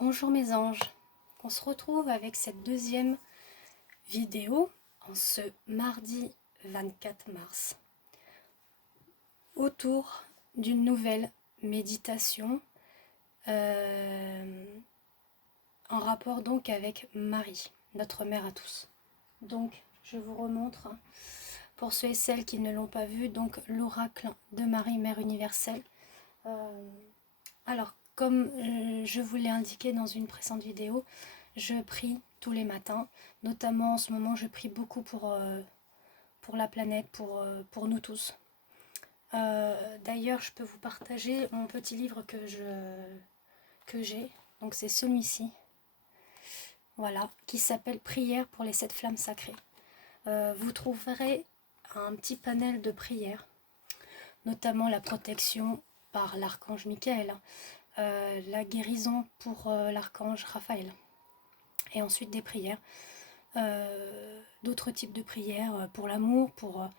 Bonjour mes anges, on se retrouve avec cette deuxième vidéo en ce mardi 24 mars autour d'une nouvelle méditation en rapport donc avec Marie, notre mère à tous. Donc je vous remontre pour ceux et celles qui ne l'ont pas vu, donc l'oracle de Marie, Mère universelle. Alors comme je vous l'ai indiqué dans une précédente vidéo, je prie tous les matins, notamment en ce moment je prie beaucoup pour la planète, pour nous tous. D'ailleurs je peux vous partager mon petit livre que j'ai, donc c'est celui-ci, voilà, qui s'appelle Prières pour les 7 flammes sacrées. Vous trouverez un petit panel de prières, notamment la protection par l'archange Michael, la guérison pour l'archange Raphaël, et ensuite des prières, d'autres types de prières pour l'amour, pour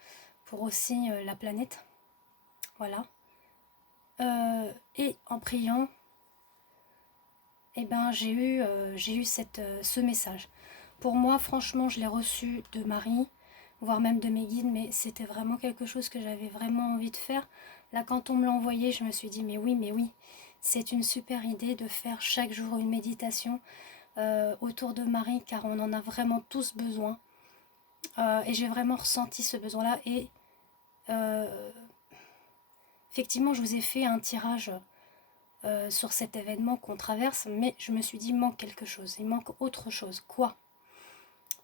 aussi la planète, voilà. Et en priant, eh ben, j'ai eu ce message. Pour moi, franchement, je l'ai reçu de Marie, voire même de mes guides, mais c'était vraiment quelque chose que j'avais vraiment envie de faire. Là, quand on me l'a envoyé, je me suis dit, mais oui, c'est une super idée de faire chaque jour une méditation autour de Marie, car on en a vraiment tous besoin. Et j'ai vraiment ressenti ce besoin-là. Et effectivement, je vous ai fait un tirage sur cet événement qu'on traverse, mais je me suis dit, il manque quelque chose, il manque autre chose. Quoi?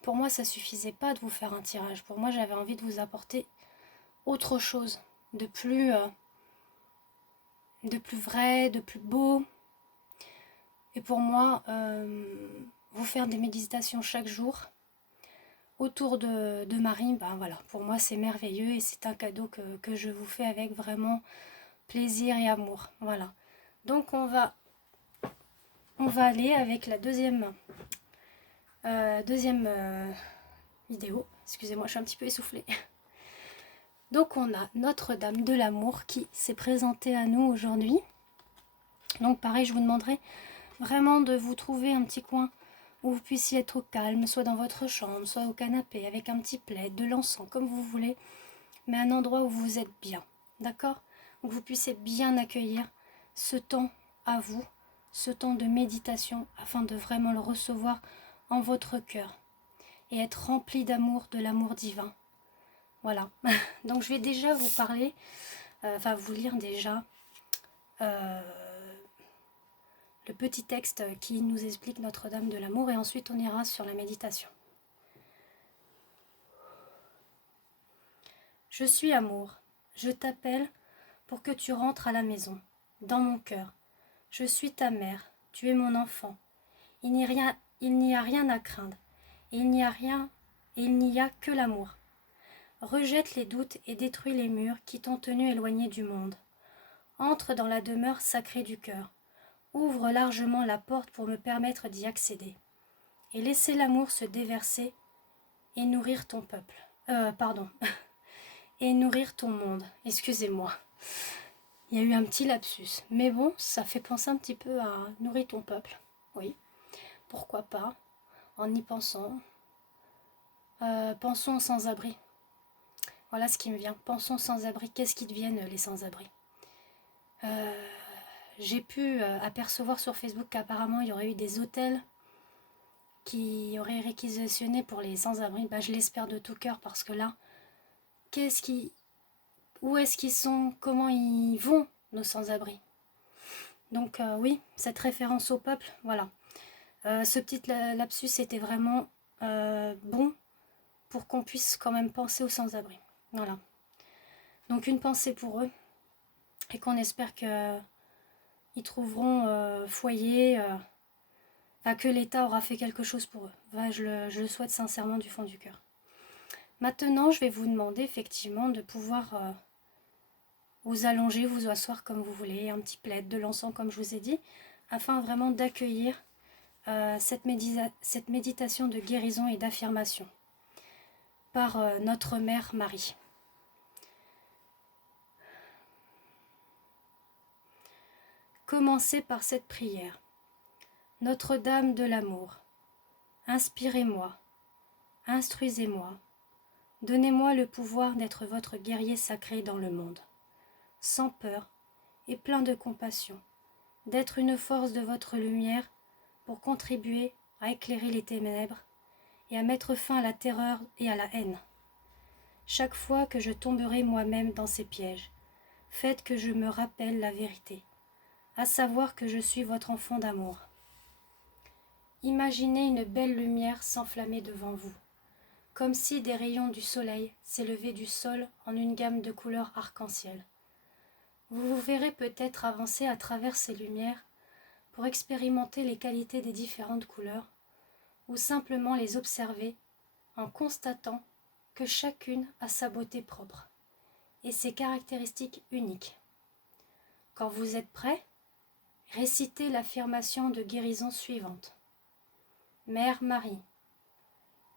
Pour moi, ça suffisait pas de vous faire un tirage. Pour moi, j'avais envie de vous apporter autre chose, de plus vrai, de plus beau. Et pour moi, vous faire des méditations chaque jour autour de Marie, ben voilà, pour moi c'est merveilleux et c'est un cadeau que je vous fais avec vraiment plaisir et amour. Voilà. Donc on va aller avec la deuxième vidéo. Excusez-moi, je suis un petit peu essoufflée. Donc on a Notre-Dame de l'amour qui s'est présentée à nous aujourd'hui. Donc pareil, je vous demanderai vraiment de vous trouver un petit coin où vous puissiez être au calme, soit dans votre chambre, soit au canapé, avec un petit plaid, de l'encens, comme vous voulez, mais un endroit où vous êtes bien, d'accord? Où vous puissiez bien accueillir ce temps à vous, ce temps de méditation, afin de vraiment le recevoir en votre cœur et être rempli d'amour, de l'amour divin. Voilà. Donc je vais déjà vous parler, vous lire déjà le petit texte qui nous explique Notre-Dame de l'amour et ensuite on ira sur la méditation. Je suis amour, je t'appelle pour que tu rentres à la maison, dans mon cœur. Je suis ta mère, tu es mon enfant. Il n'y a rien à craindre, et il n'y a que l'amour. Rejette les doutes et détruis les murs qui t'ont tenu éloigné du monde. Entre dans la demeure sacrée du cœur. Ouvre largement la porte pour me permettre d'y accéder. Et laisser l'amour se déverser et nourrir ton peuple. Et nourrir ton monde. Excusez-moi. Il y a eu un petit lapsus. Mais bon, ça fait penser un petit peu à nourrir ton peuple. Oui. Pourquoi pas, en y pensant. Pensons aux sans-abri. Voilà ce qui me vient. Pensons aux sans-abri. Qu'est-ce qui deviennent les sans-abri? J'ai pu apercevoir sur Facebook qu'apparemment il y aurait eu des hôtels qui auraient réquisitionné pour les sans-abri. Je l'espère de tout cœur parce que là, où est-ce qu'ils sont? Comment ils vont, nos sans-abri? Donc oui, cette référence au peuple, voilà. Ce petit lapsus était vraiment bon pour qu'on puisse quand même penser aux sans-abri. Voilà. Donc une pensée pour eux et qu'on espère qu'ils trouveront foyer, que l'État aura fait quelque chose pour eux. Je le souhaite sincèrement du fond du cœur. Maintenant, je vais vous demander effectivement de pouvoir vous allonger, vous asseoir comme vous voulez, un petit plaid, de l'encens comme je vous ai dit, afin vraiment d'accueillir cette méditation de guérison et d'affirmation par notre mère Marie. Commencez par cette prière. Notre-Dame de l'amour, inspirez-moi, instruisez-moi, donnez-moi le pouvoir d'être votre guerrier sacré dans le monde, sans peur et plein de compassion, d'être une force de votre lumière pour contribuer à éclairer les ténèbres et à mettre fin à la terreur et à la haine. Chaque fois que je tomberai moi-même dans ces pièges, faites que je me rappelle la vérité, à savoir que je suis votre enfant d'amour. Imaginez une belle lumière s'enflammer devant vous, comme si des rayons du soleil s'élevaient du sol en une gamme de couleurs arc-en-ciel. Vous vous verrez peut-être avancer à travers ces lumières pour expérimenter les qualités des différentes couleurs, ou simplement les observer en constatant que chacune a sa beauté propre et ses caractéristiques uniques. Quand vous êtes prêt, récitez l'affirmation de guérison suivante. Mère Marie,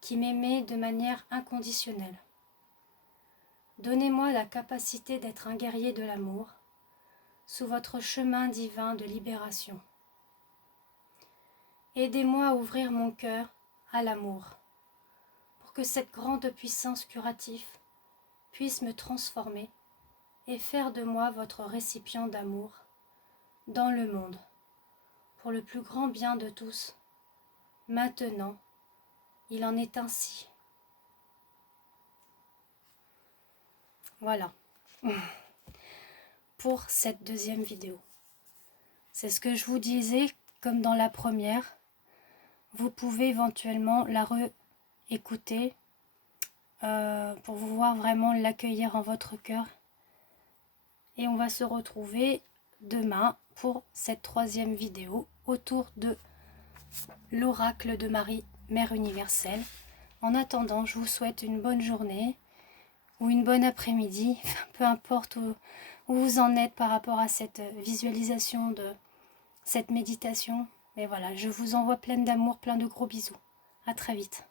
qui m'aimez de manière inconditionnelle, donnez-moi la capacité d'être un guerrier de l'amour sous votre chemin divin de libération. Aidez-moi à ouvrir mon cœur à l'amour, pour que cette grande puissance curative puisse me transformer et faire de moi votre récipient d'amour dans le monde, pour le plus grand bien de tous. Maintenant, il en est ainsi. Voilà pour cette deuxième vidéo. C'est ce que je vous disais, comme dans la première. Vous pouvez éventuellement la réécouter pour pouvoir vraiment l'accueillir en votre cœur. Et on va se retrouver demain pour cette troisième vidéo autour de l'oracle de Marie, Mère universelle. En attendant, je vous souhaite une bonne journée ou une bonne après-midi, peu importe où vous en êtes par rapport à cette visualisation de cette méditation. Mais voilà, je vous envoie plein d'amour, plein de gros bisous. À très vite.